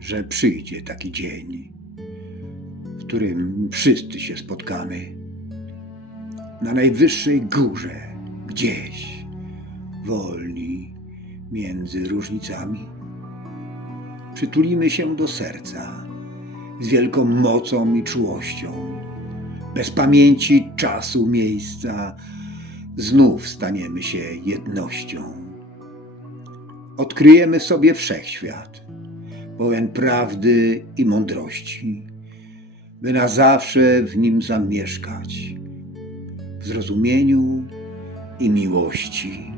że przyjdzie taki dzień, w którym wszyscy się spotkamy na najwyższej górze, gdzieś, wolni między różnicami. Przytulimy się do serca z wielką mocą i czułością, bez pamięci czasu, miejsca, znów staniemy się jednością. Odkryjemy sobie wszechświat, pełen prawdy i mądrości, by na zawsze w nim zamieszkać, w zrozumieniu i miłości.